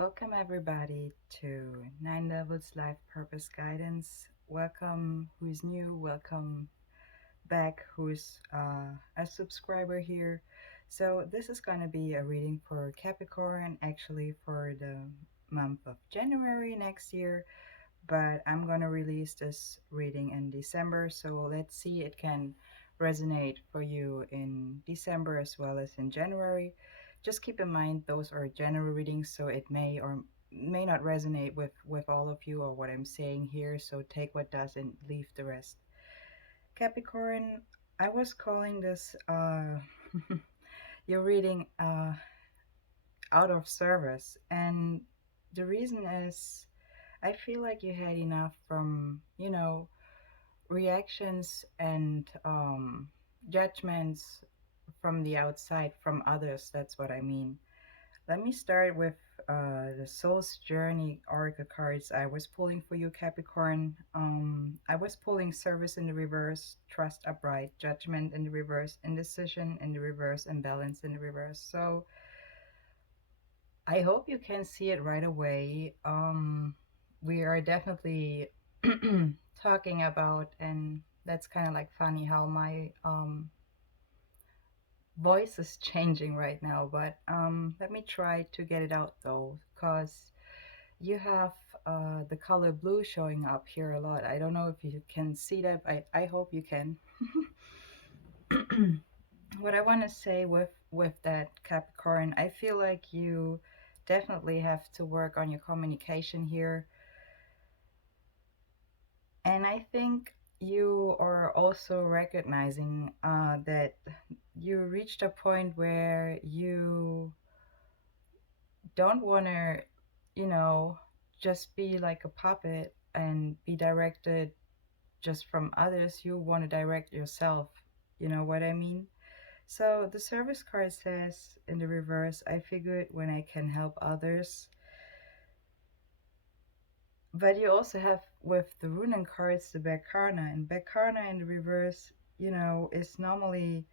Welcome everybody to 9 Levels Life Purpose Guidance. Welcome who's new, welcome back who's a subscriber here. So this is going to be a reading for Capricorn, actually for the month of January next year, but I'm going to release this reading in December, so let's see it can resonate for you in December as well as in January. Just keep in mind those are general readings, so it may or may not resonate with all of you or what I'm saying here, so take what does and leave the rest. Capricorn, I was calling this your reading out of service, and the reason is I feel like you had enough from, reactions and judgments from the outside, from others. That's what I mean. Let me start with the Soul's Journey Oracle cards I was pulling for you, Capricorn. I was pulling Service in the reverse, Trust upright, Judgment in the reverse, Indecision in the reverse, and Balance in the reverse. So I hope you can see it right away. We are definitely talking about, and that's kind of like funny how my voice is changing right now, but let me try to get it out though, because you have the color blue showing up here a lot. I don't know if you can see that. I hope you can. What I want to say with that, Capricorn, I feel like you definitely have to work on your communication here. And I think you are also recognizing that you reached a point where you don't want to, you know, just be like a puppet and be directed just from others. You want to direct yourself. You know what I mean? So the service card says in the reverse, I figure it when I can help others. But you also have with the Runen cards the Berkana, and Berkana in the reverse, is normally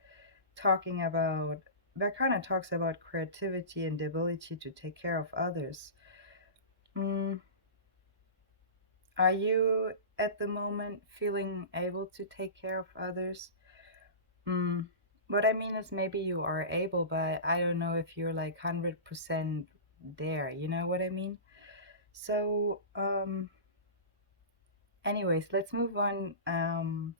talking about, Berkana talks about creativity and the ability to take care of others. Mm, are you at the moment feeling able to take care of others? Mm, what I mean is maybe you are able, but I don't know if you're like 100% there. You know what I mean? So, anyways, let's move on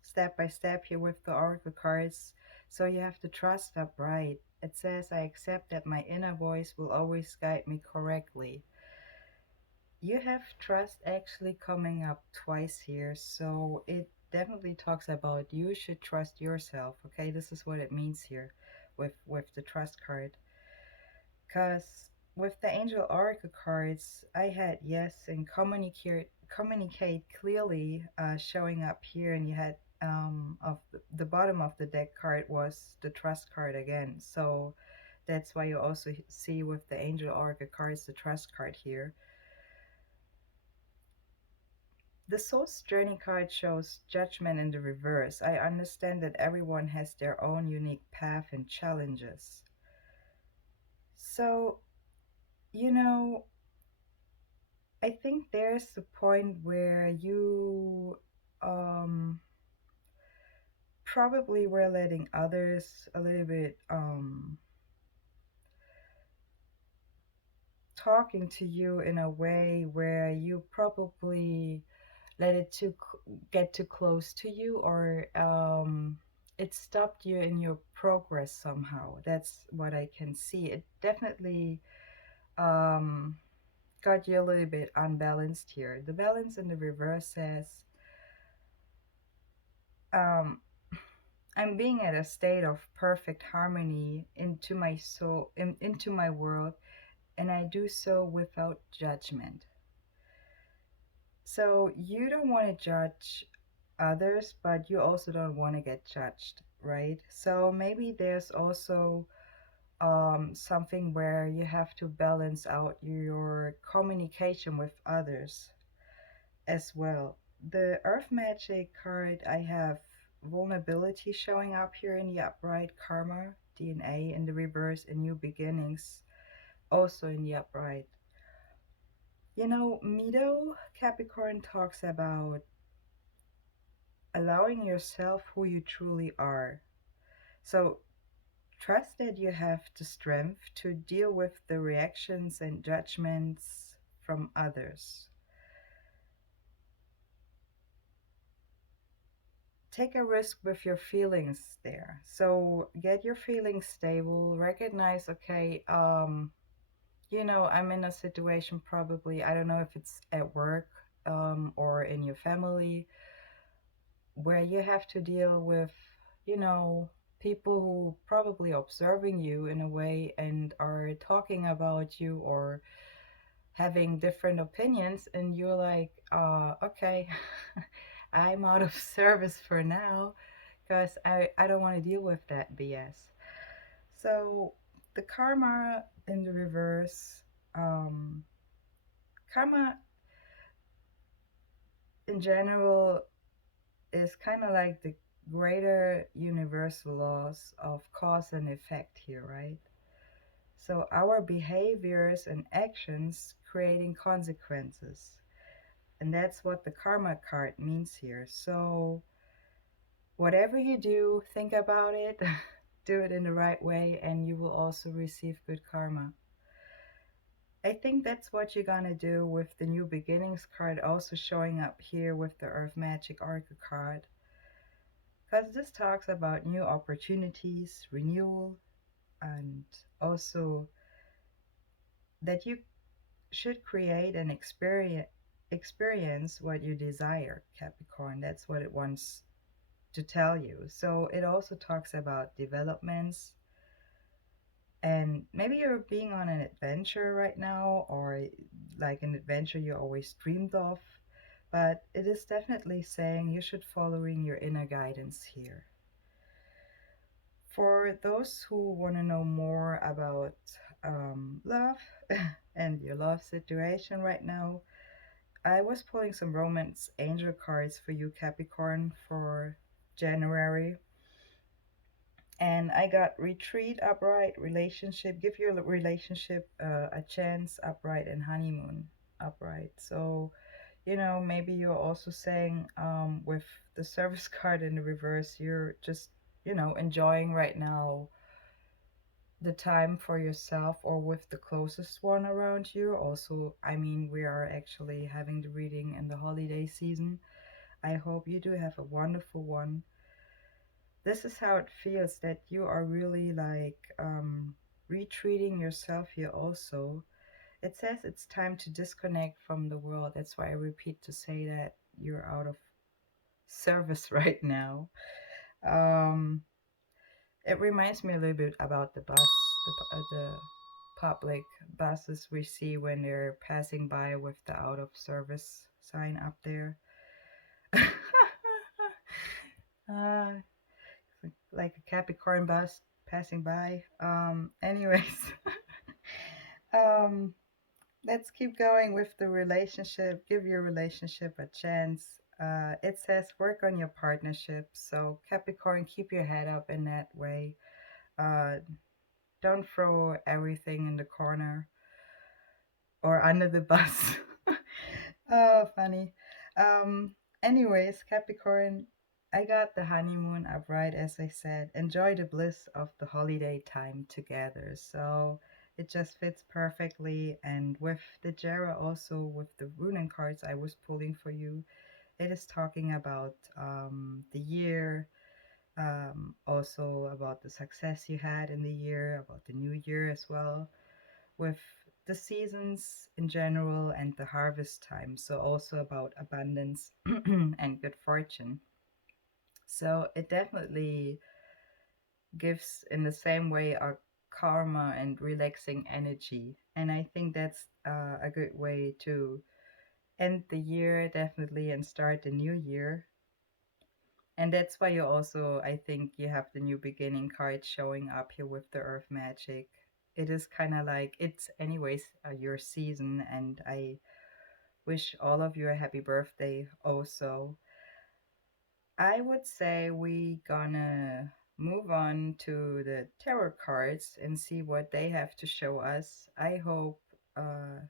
step by step here with the oracle cards. So you have to trust upright. It says, I accept that my inner voice will always guide me correctly. You have trust actually coming up twice here, so it definitely talks about you should trust yourself. Okay, this is what it means here with the trust card. Because with the angel oracle cards, I had yes and communicate clearly showing up here, and you had of the bottom of the deck card was the trust card again. So that's why you also see with the angel oracle cards the trust card here. The Soul's Journey card shows judgment in the reverse. I understand that everyone has their own unique path and challenges. So, you know, I think there's the point where you probably were letting others a little bit talking to you in a way where you probably let it get too close to you, or it stopped you in your progress somehow. That's what I can see. It definitely got you a little bit unbalanced here. The balance in the reverse says, um, I'm being at a state of perfect harmony into my soul, into my world, and I do so without judgment. So you don't want to judge others, but you also don't want to get judged, right? So maybe there's also something where you have to balance out your communication with others as well. The Earth Magic card, I have vulnerability showing up here in the upright, karma, DNA in the reverse, and new beginnings also in the upright. You know, Mido Capricorn talks about allowing yourself who you truly are. So trust that you have the strength to deal with the reactions and judgments from others. Take a risk with your feelings there. So get your feelings stable, recognize, okay, I'm in a situation probably, I don't know if it's at work or in your family, where you have to deal with, you know, people who probably observing you in a way and are talking about you or having different opinions, and you're like, okay, I'm out of service for now because I don't want to deal with that BS. So the karma in the reverse, um, karma in general is kind of like the greater universal laws of cause and effect here, right? So our behaviors and actions creating consequences. And that's what the karma card means here. So whatever you do, think about it, do it in the right way, and you will also receive good karma. I think that's what you're gonna do with the new beginnings card also showing up here with the Earth Magic Oracle card. Because this talks about new opportunities, renewal, and also that you should create and experience what you desire, Capricorn. That's what it wants to tell you. So it also talks about developments, and maybe you're being on an adventure right now, or like an adventure you always dreamed of, but it is definitely saying you should following your inner guidance here. For those who want to know more about love and your love situation right now, I was pulling some romance angel cards for you, Capricorn, for January. And I got retreat, upright, relationship, give your relationship a chance, upright, and honeymoon, upright. So, maybe you're also saying with the service card in the reverse, you're just, enjoying right now the time for yourself or with the closest one around you. Also, I mean, we are actually having the reading in the holiday season. I hope you do have a wonderful one. This is how it feels that you are really like retreating yourself here also. It says it's time to disconnect from the world. That's why I repeat to say that you're out of service right now. Um, it reminds me a little bit about the bus, the public buses we see when they're passing by with the out of service sign up there. uh, like a Capricorn bus passing by. Anyways, um, let's keep going with the relationship. Give your relationship a chance. It says work on your partnership. So Capricorn, keep your head up in that way. Uh, don't throw everything in the corner or under the bus. Oh, funny. Um, anyways, Capricorn, I got the honeymoon upright, as I said. Enjoy the bliss of the holiday time together. So it just fits perfectly. And with the Jera, also with the Runen cards I was pulling for you, it is talking about the year, also about the success you had in the year, about the new year as well, with the seasons in general and the harvest time. So, also about abundance and good fortune. So, it definitely gives, in the same way, a karma and relaxing energy. And I think that's a good way to end the year, definitely, and start the new year. And that's why you also, I think, you have the new beginning card showing up here with the Earth Magic. It is kind of like, it's anyways your season, and I wish all of you a happy birthday also. I would say we gonna move on to the tarot cards and see what they have to show us. I hope uh,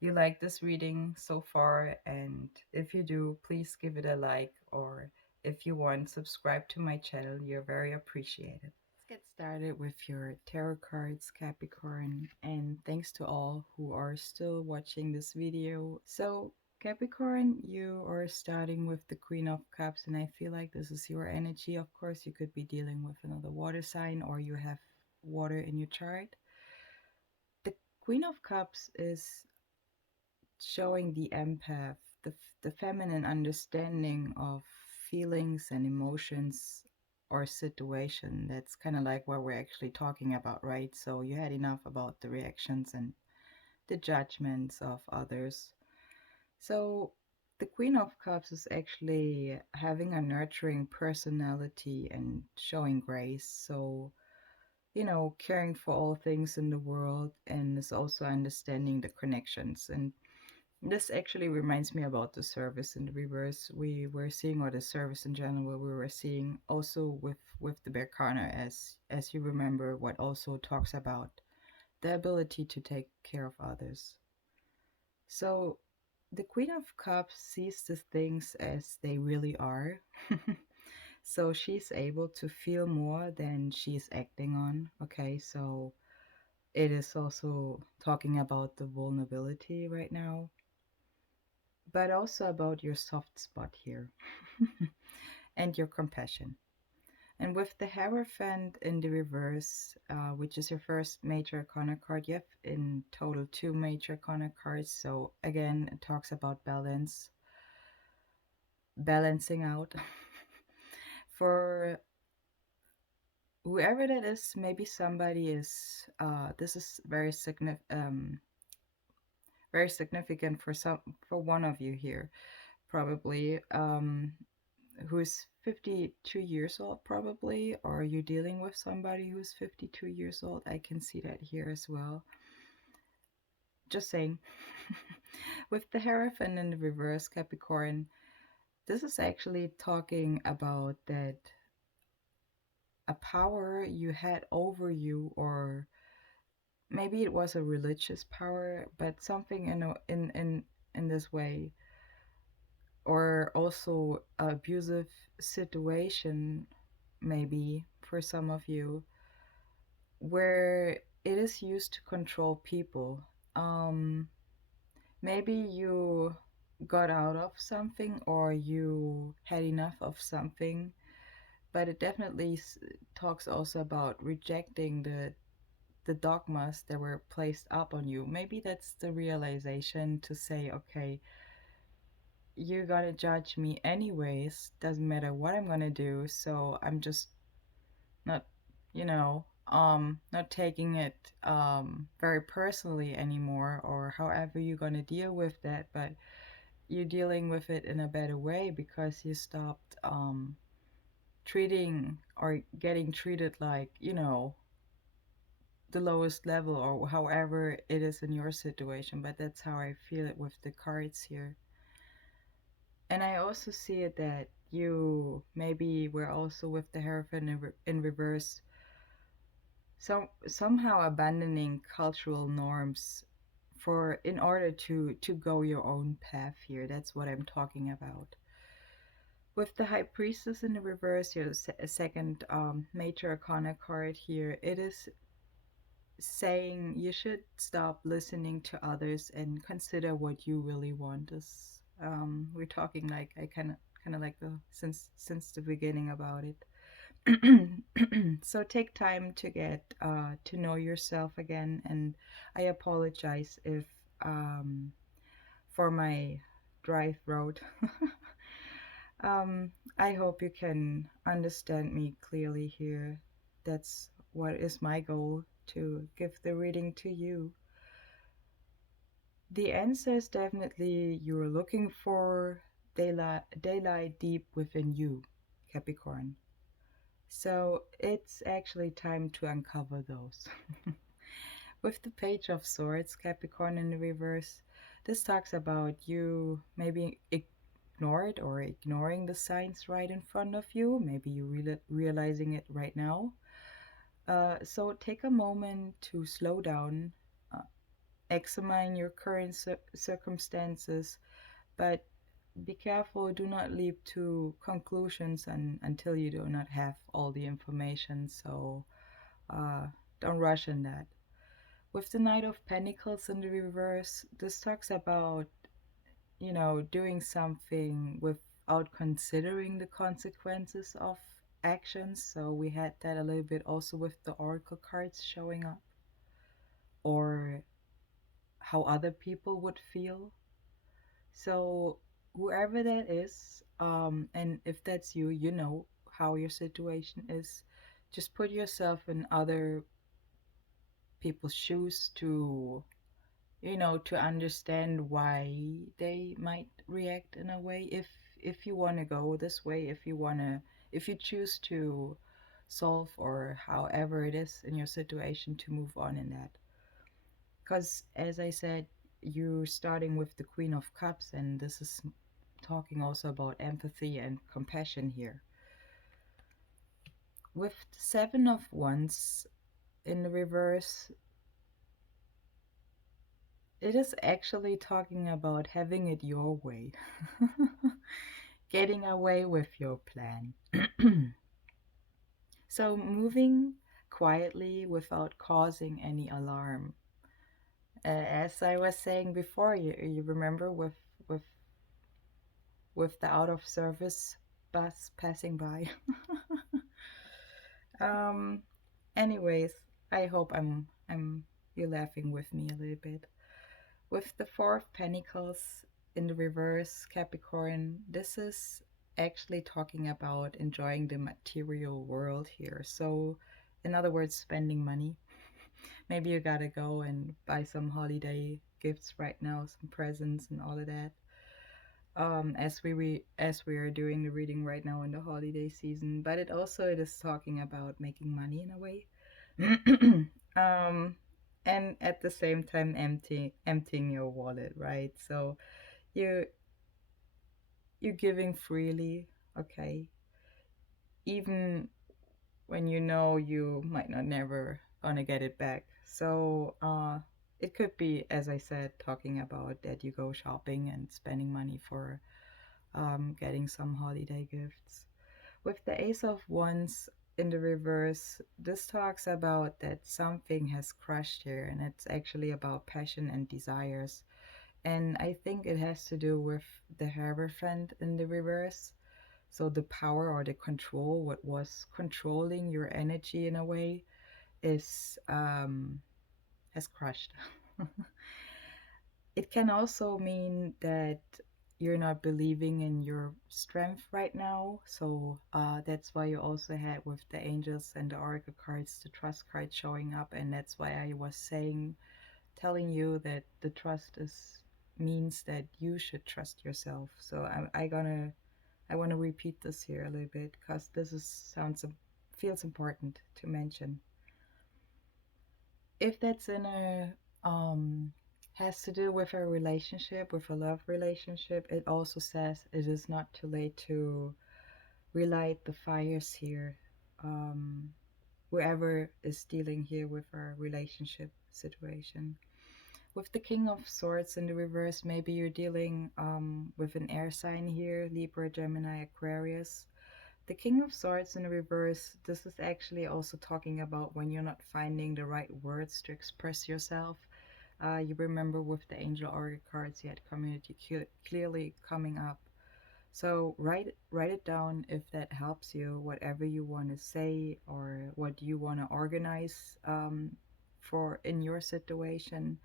you like this reading so far, and if you do, please give it a like, or if you want, subscribe to my channel. You're very appreciated. Let's get started with your tarot cards, Capricorn, and thanks to all who are still watching this video. So Capricorn, you are starting with the Queen of Cups, and I feel like this is your energy. Of course, you could be dealing with another water sign, or you have water in your chart. The Queen of Cups is showing the empath, the feminine understanding of feelings and emotions or situation. That's kind of like what we're actually talking about, right? So you had enough about the reactions and the judgments of others. So the Queen of Cups is actually having a nurturing personality and showing grace. So, you know, caring for all things in the world, and is also understanding the connections. And this actually reminds me about the service in the reverse we were seeing, or the service in general we were seeing, also with the Berkana, as you remember, what also talks about the ability to take care of others. So the Queen of Cups sees the things as they really are. So she's able to feel more than she's acting on. Okay, so it is also talking about the vulnerability right now, but also about your soft spot here and your compassion. And with the Hierophant in the reverse, which is your first major arcana card, you have in total two major arcana cards. So again, it talks about balance, balancing out. For whoever that is, maybe somebody is, this is very significant for one of you here, probably. Who's 52 years old, probably, or are you dealing with somebody who's 52 years old? I can see that here as well. Just saying. With the Hierophant in the reverse, Capricorn, this is actually talking about that a power you had over you, or maybe it was a religious power, but something in this way, or also abusive situation, maybe for some of you, where it is used to control people. Um, Maybe you got out of something, or you had enough of something, but it definitely talks also about rejecting the dogmas that were placed up on you. Maybe that's the realization to say, okay, you're gonna judge me anyways, doesn't matter what I'm gonna do, so I'm just not, not taking it very personally anymore, or however you're gonna deal with that, but you're dealing with it in a better way because you stopped treating or getting treated like, the lowest level, or however it is in your situation. But that's how I feel it with the cards here. And I also see it that you maybe were also with the Hierophant in reverse, so somehow abandoning cultural norms for in order to go your own path here. That's what I'm talking about. With the High Priestess in the reverse, your second major arcana card here, it is saying you should stop listening to others and consider what you really want. This we're talking like I kind of like the since the beginning about it. So take time to get to know yourself again, and I apologize if for my dry throat. I hope you can understand me clearly here. That's what is my goal, to give the reading to you. The answers definitely you're looking for, they lie deep within you, Capricorn. So it's actually time to uncover those. With the Page of Swords, Capricorn in the reverse, this talks about you maybe ignored or ignoring the signs right in front of you. Maybe you realizing it right now. So take a moment to slow down, uh, examine your current circumstances, but be careful, do not leap to conclusions until you do not have all the information. So uh, don't rush in that. With the Knight of Pentacles in the reverse, this talks about, doing something without considering the consequences of actions. So we had that a little bit also with the Oracle cards showing up, or how other people would feel. So whoever that is, and if that's you, you know how your situation is. Just put yourself in other people's shoes to, to understand why they might react in a way. If you want to go this way, if you choose to solve, or however it is in your situation, to move on in that. Because as I said, you're starting with the Queen of Cups, and this is talking also about empathy and compassion here. With the Seven of Wands in the reverse, it is actually talking about having it your way. Getting away with your plan. So moving quietly without causing any alarm. As I was saying before, you remember with with the out of service bus passing by. um Anyways, I hope I'm you're laughing with me a little bit. With the Four of Pentacles in the reverse, Capricorn, this is actually talking about enjoying the material world here. So in other words, spending money. Maybe you gotta go and buy some holiday gifts right now, some presents and all of that. As we are doing the reading right now in the holiday season, but it is talking about making money in a way. um and at the same time emptying your wallet, right? So you you're giving freely, okay, even when you know you might not never gonna get it back. So it could be, as I said, talking about that you go shopping and spending money for getting some holiday gifts. With the Ace of Wands in the reverse, this talks about that something has crushed here, and it's actually about passion and desires. And I think it has to do with the Hierophant in the reverse. So the power or the control, what was controlling your energy in a way, is has crushed. It can also mean that you're not believing in your strength right now. So that's why you also had with the angels and the oracle cards, the trust card showing up. And that's why I was telling you that the trust is means that you should trust yourself. So I want to repeat this here a little bit, because this is feels important to mention. If that's in a has to do with a relationship, with a love relationship, it also says it is not too late to relight the fires here. Um, Whoever is dealing here with a relationship situation. With the King of Swords in the reverse, maybe you're dealing with an air sign here, Libra, Gemini, Aquarius. The King of Swords in the reverse, this is actually also talking about when you're not finding the right words to express yourself. You remember with the Angel Oracle cards, you had community clearly coming up. So write it down if that helps you, whatever you want to say or what you want to organize for in your situation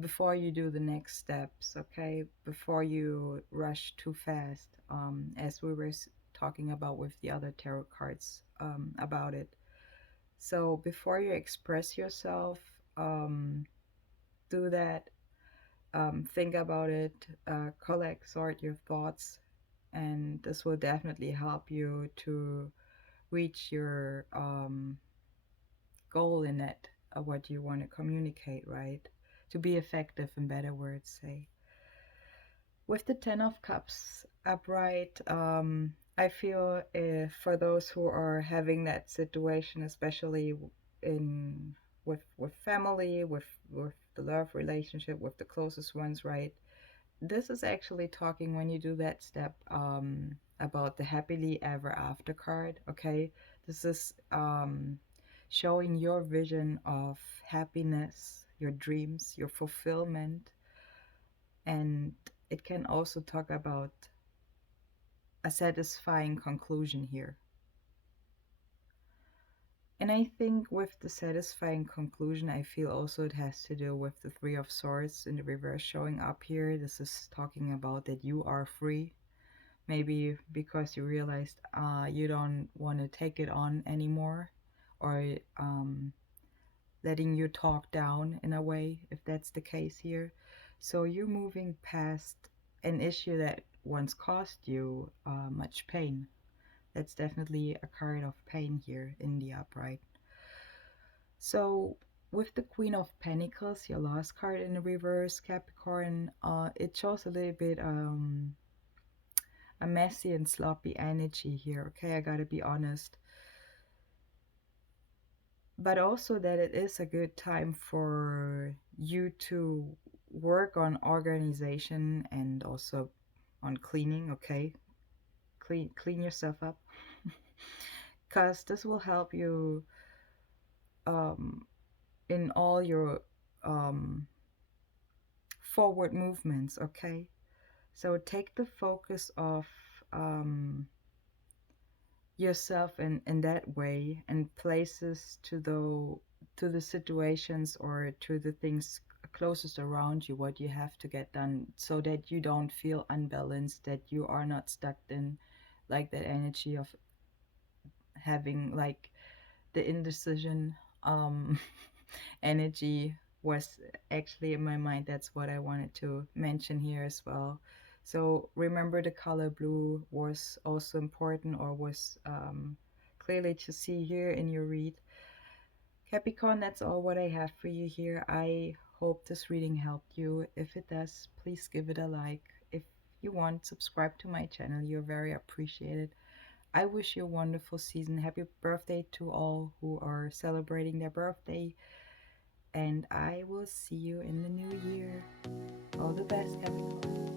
before you do the next steps, okay? Before you rush too fast, as we were talking about with the other tarot cards about it. So before you express yourself, do that. Think about it, sort your thoughts, and this will definitely help you to reach your goal in it, of what you want to communicate, right? To be effective, in better words, say. With the Ten of Cups upright, I feel if for those who are having that situation, especially in with family, with the love relationship, with the closest ones, right? This is actually talking when you do that step about the happily ever after card. Okay, this is showing your vision of happiness, your dreams, your fulfillment, and it can also talk about a satisfying conclusion here. And I think with the satisfying conclusion, I feel also it has to do with the Three of Swords in the reverse showing up here. This is talking about that you are free. Maybe because you realized you don't want to take it on anymore, or letting you talk down in a way, if that's the case here. So you're moving past an issue that once caused you much pain. That's definitely a card of pain here in the upright. So with the Queen of Pentacles, your last card in the reverse, Capricorn, it shows a little bit a messy and sloppy energy here. Okay, I gotta be honest. But also that it is a good time for you to work on organization and also on cleaning. Okay, clean yourself up, because this will help you um, in all your um, forward movements. Okay, so take the focus of um, yourself in that way, and places to the situations or to the things closest around you, what you have to get done, so that you don't feel unbalanced, that you are not stuck in like that energy of having like the indecision energy was actually in my mind. That's what I wanted to mention here as well. So remember, the color blue was also important, or was clearly to see here in your read. Capricorn, that's all what I have for you here. I hope this reading helped you. If it does, please give it a like. If you want, subscribe to my channel. You're very appreciated. I wish you a wonderful season. Happy birthday to all who are celebrating their birthday. And I will see you in the new year. All the best, Capricorn.